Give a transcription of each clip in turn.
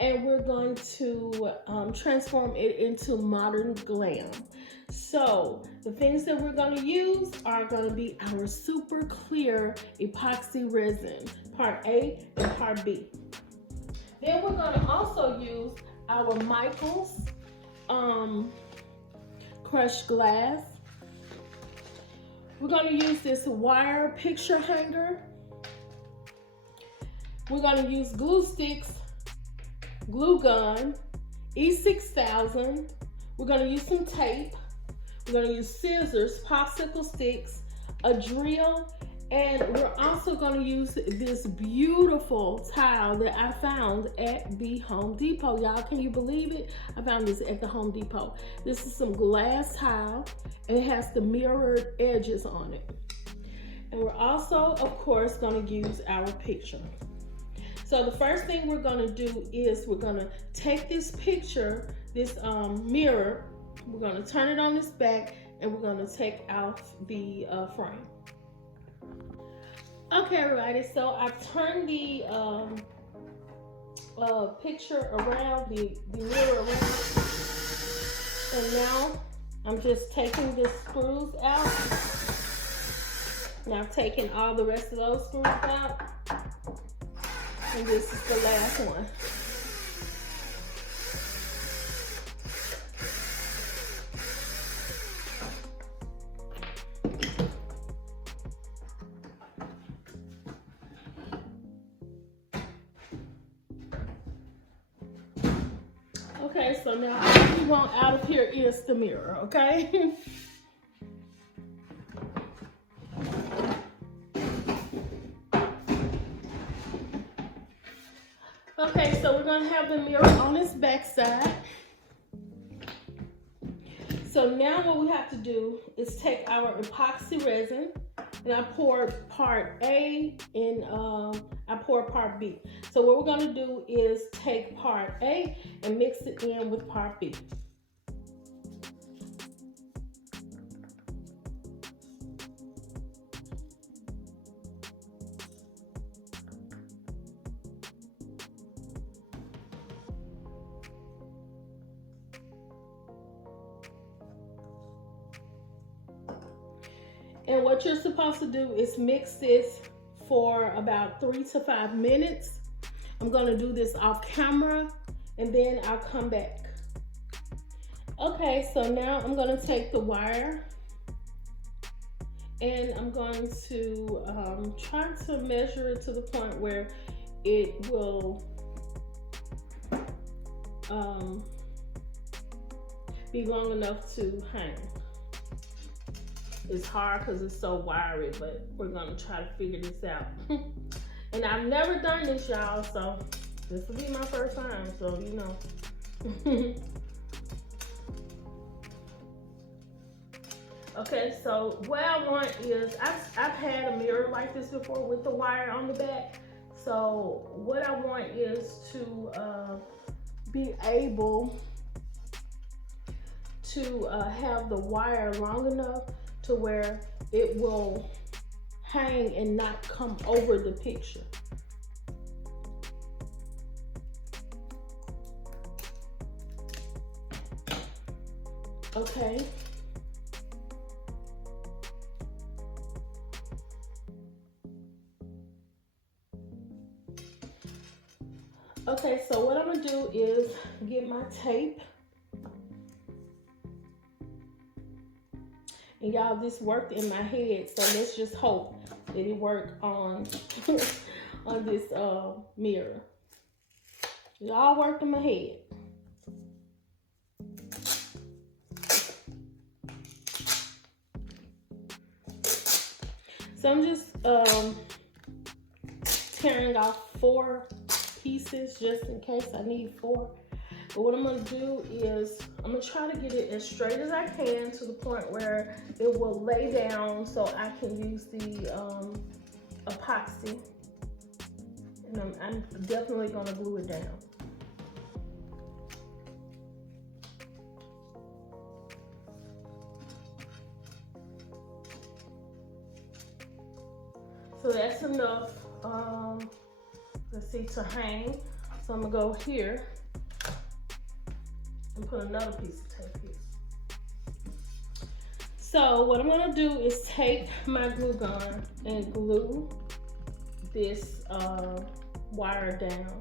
and we're going to transform it into modern glam. So the things that we're going to use are going to be our super clear epoxy resin, part A and part B. Then we're going to also use our Michaels crushed glass. We're going to use this wire picture hanger. We're going to use glue sticks, glue gun, E6000. We're going to use some tape. We're going to use scissors, popsicle sticks, a drill, and we're also going to use this beautiful tile that I found at the Home Depot. Y'all, can you believe it? I found this at the Home Depot. This is some glass tile, and it has the mirrored edges on it. And we're also, of course, going to use our picture. So the first thing we're going to do is we're going to take this picture, this mirror, we're going to turn it on its back, and we're going to take out the frame. Okay, everybody, so I've turned the picture around, the mirror around, and now I'm just taking the screws out. Now I've taken all the rest of those screws out, and this is the last one. Okay, so now all we want out of here is the mirror, okay? Okay, so we're gonna have the mirror on its back side. So now what we have to do is take our epoxy resin, and I poured part A and I poured part B. So what we're gonna do is take part A and mix it in with part B. And what you're supposed to do is mix this for about 3 to 5 minutes. I'm gonna do this off camera, and then I'll come back. Okay, so now I'm gonna take the wire, and I'm going to try to measure it to the point where it will be long enough to hang. It's hard because it's so wiry, but we're gonna try to figure this out. And I've never done this, y'all, so this will be my first time, so you know. Okay, so what I want is, I've had a mirror like this before with the wire on the back. So what I want is to be able to have the wire long enough to where it will hang and not come over the picture. Okay. Okay, so what I'm gonna do is get my tape. And y'all, this worked in my head, so let's just hope that it worked on on this mirror. It all worked in my head. So I'm just tearing off 4 pieces just in case I need 4. But what I'm gonna do is I'm gonna try to get it as straight as I can to the point where it will lay down so I can use the epoxy. And I'm definitely gonna glue it down. So that's enough, let's see, to hang. So I'm gonna go here and put another piece of tape here. So what I'm gonna do is take my glue gun and glue this wire down.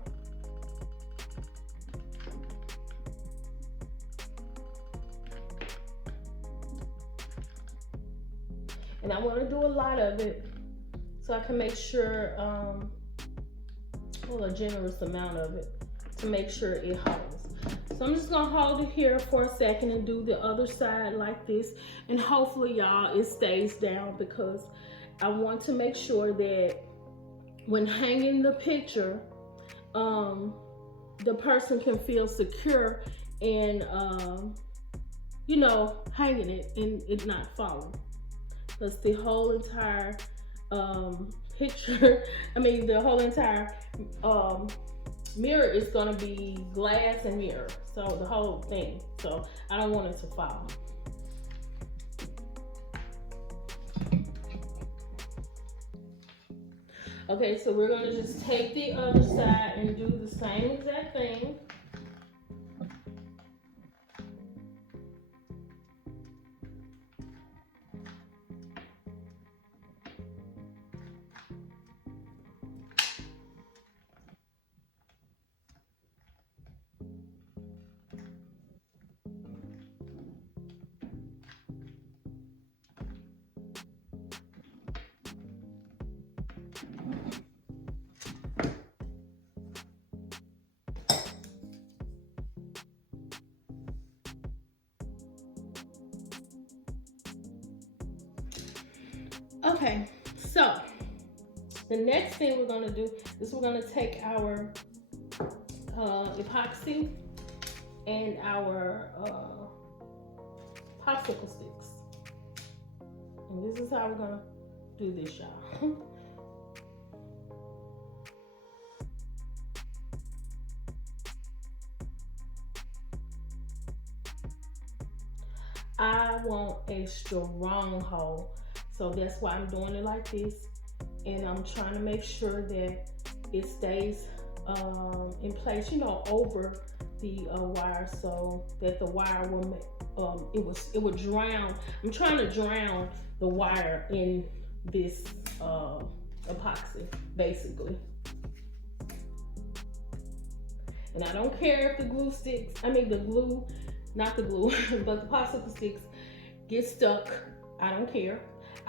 And I want to do a lot of it so I can make sure, well, a generous amount of it to make sure it holds. So I'm just gonna hold it here for a second and do the other side like this. And hopefully, y'all, it stays down, because I want to make sure that when hanging the picture, the person can feel secure in, you know, hanging it and it not falling. Because the whole entire picture, I mean, the whole entire mirror is gonna be glass and mirror. So the whole thing. So I don't want it to fall. Okay, so we're gonna just take the other side and do the same exact thing. Okay, so the next thing we're gonna do is we're gonna take our epoxy and our popsicle sticks. And this is how we're gonna do this, y'all. I want a strong hold. So that's why I'm doing it like this. And I'm trying to make sure that it stays in place, you know, over the wire, so that the wire will, it would drown. I'm trying to drown the wire in this epoxy, basically. And I don't care if the glue sticks, I mean the glue, not the glue, but the popsicle sticks get stuck. I don't care.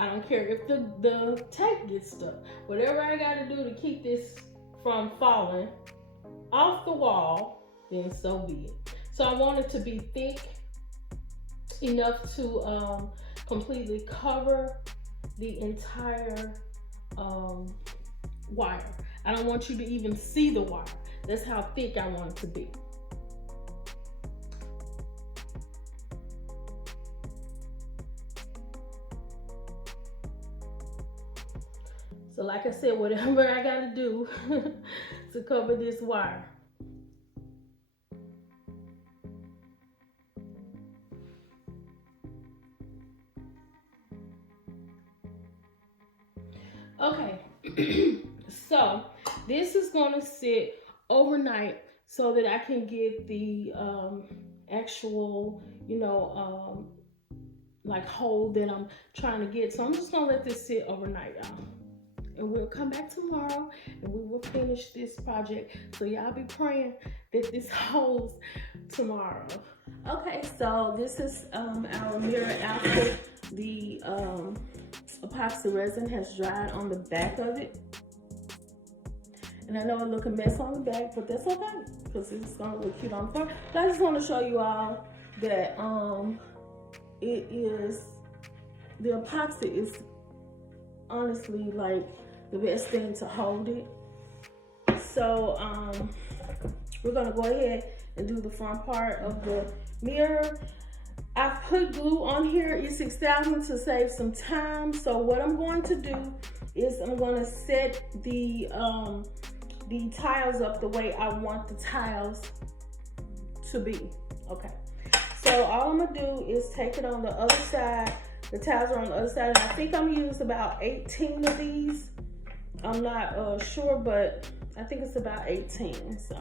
I don't care if the tape gets stuck. Whatever I gotta do to keep this from falling off the wall, then so be it. So I want it to be thick enough to completely cover the entire wire. I don't want you to even see the wire. That's how thick I want it to be. So like I said, whatever I gotta do to cover this wire. Okay, so this is gonna sit overnight so that I can get the actual, you know, like hold that I'm trying to get. So I'm just gonna let this sit overnight, y'all. And we'll come back tomorrow and we will finish this project. So y'all be praying that this holds tomorrow. Okay, so this is our mirror outfit. The epoxy resin has dried on the back of it. And I know it look a mess on the back, but that's okay, because it's gonna look cute on the front. But I just want to show you all that the epoxy is honestly like the best thing to hold it. So we're gonna go ahead and do the front part of the mirror. I put glue on here, E6000, to save some time. So what I'm going to do is I'm gonna set the tiles up the way I want the tiles to be. Okay, so all I'm gonna do is take it on the other side. The tiles are on the other side, and I think I'm gonna use about 18 of these. I'm not sure, but I think it's about 18. So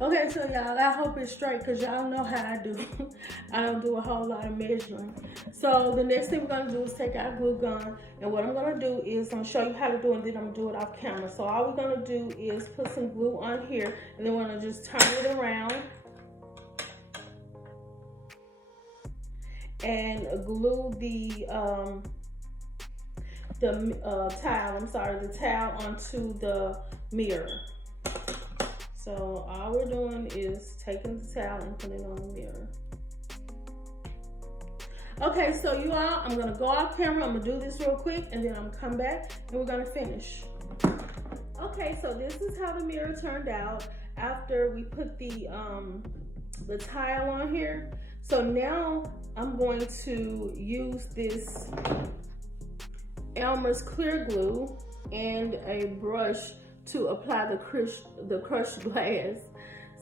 Okay, so y'all, I hope it's straight because y'all know how I do. I don't do a whole lot of measuring. So the next thing we're gonna do is take our glue gun, and what I'm gonna do is I'm gonna show you how to do it, and then I'm gonna do it off camera. So all we're gonna do is put some glue on here, and then we're gonna just turn it around and glue the towel onto the mirror. So all we're doing is taking the towel and putting it on the mirror. Okay, so you all, I'm gonna go off camera. I'm gonna do this real quick, and then I'm gonna come back and we're gonna finish. Okay, so this is how the mirror turned out after we put the tile on here. So now I'm going to use this ELMER'S clear glue and a brush to apply the crushed glass.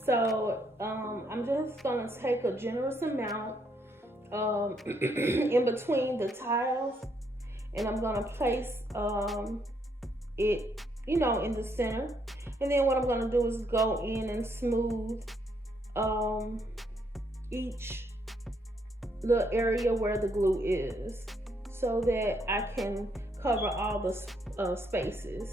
So I'm just gonna take a generous amount in between the tiles, and I'm gonna place it, you know, in the center. And then what I'm gonna do is go in and smooth each little area where the glue is, so that I can cover all the spaces.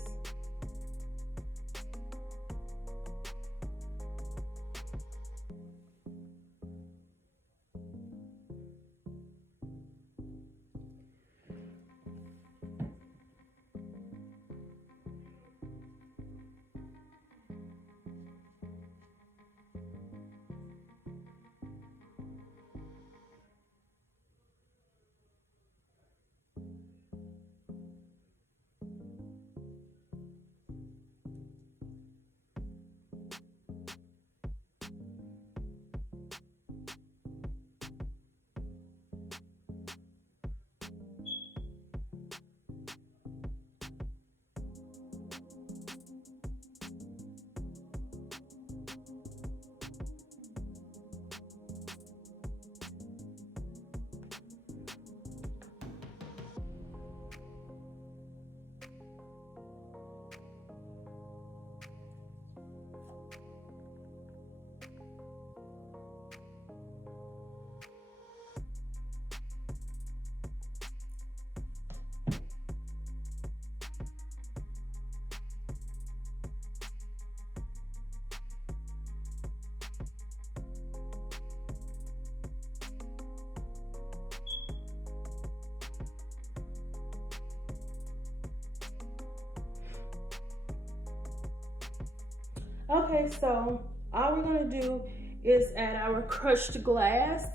Okay, so all we're gonna do is add our crushed glass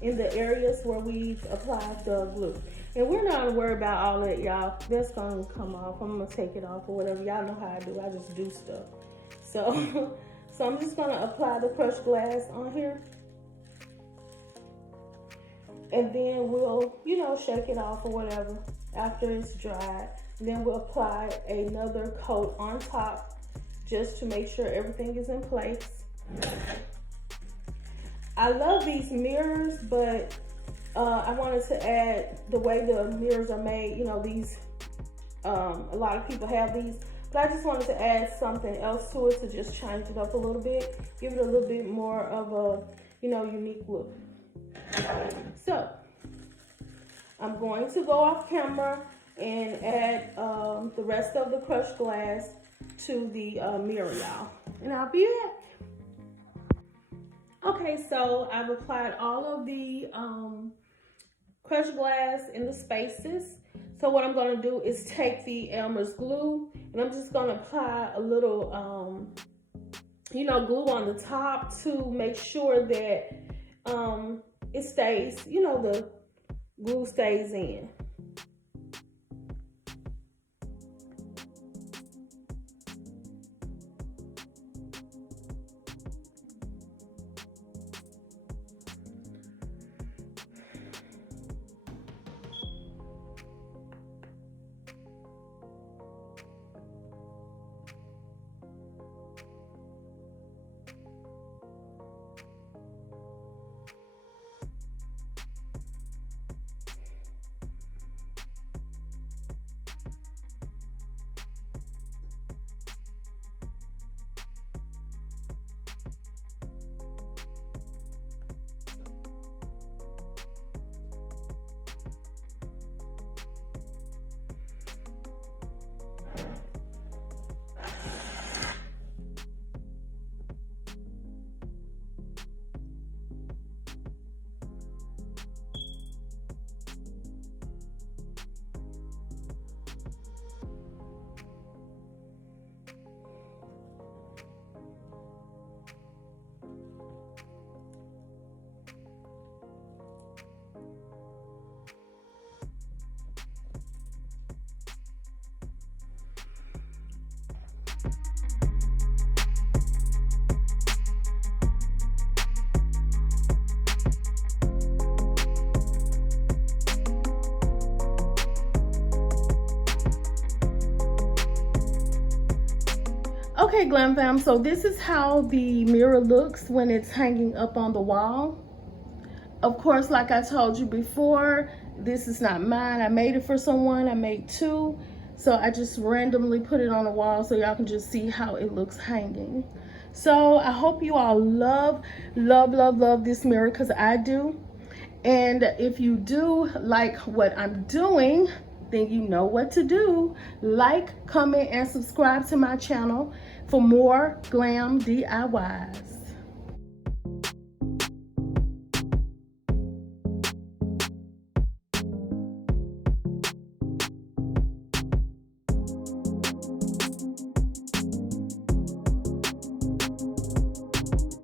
in the areas where we've applied the glue. And we're not gonna worry about all that, y'all. That's gonna come off. I'm gonna take it off or whatever. Y'all know how I do. I just do stuff. So, so I'm just gonna apply the crushed glass on here. And then we'll, you know, shake it off or whatever after it's dried. And then we'll apply another coat on top just to make sure everything is in place. I love these mirrors, but I wanted to add the way the mirrors are made. You know, these, a lot of people have these, but I just wanted to add something else to it to just change it up a little bit, give it a little bit more of a, you know, unique look. So I'm going to go off camera and add the rest of the crushed glass to the mirror, y'all, and I'll be back. Okay, so I've applied all of the crushed glass in the spaces. So what I'm going to do is take the ELMER'S glue, and I'm just going to apply a little you know, glue on the top to make sure that it stays, you know, the glue stays in. Okay, Glam fam, so this is how the mirror looks when it's hanging up on the wall. Of course, like I told you before, this is not mine. I made it for someone. I made two. So I just randomly put it on the wall so y'all can just see how it looks hanging. So I hope you all love this mirror, because I do. And if you do like what I'm doing, then you know what to do. Like, comment, and subscribe to my channel for more glam DIYs.